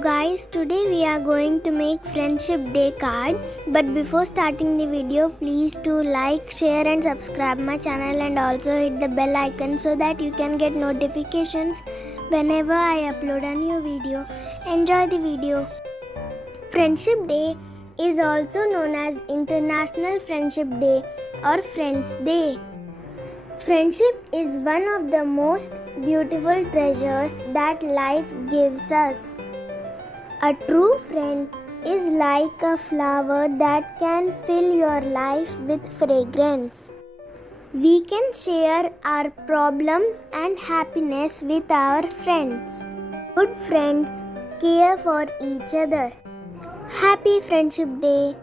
guys, today we are going to make Friendship Day card. But before starting the video, please do like, share and subscribe my channel and also hit the bell icon so that you can get notifications whenever I upload a new video. Enjoy the video. Friendship Day is also known as International Friendship Day or Friends Day. Friendship is one of the most beautiful treasures that life gives us. A true friend is like a flower that can fill your life with fragrance. We can share our problems and happiness with our friends. Good friends care for each other. Happy Friendship Day!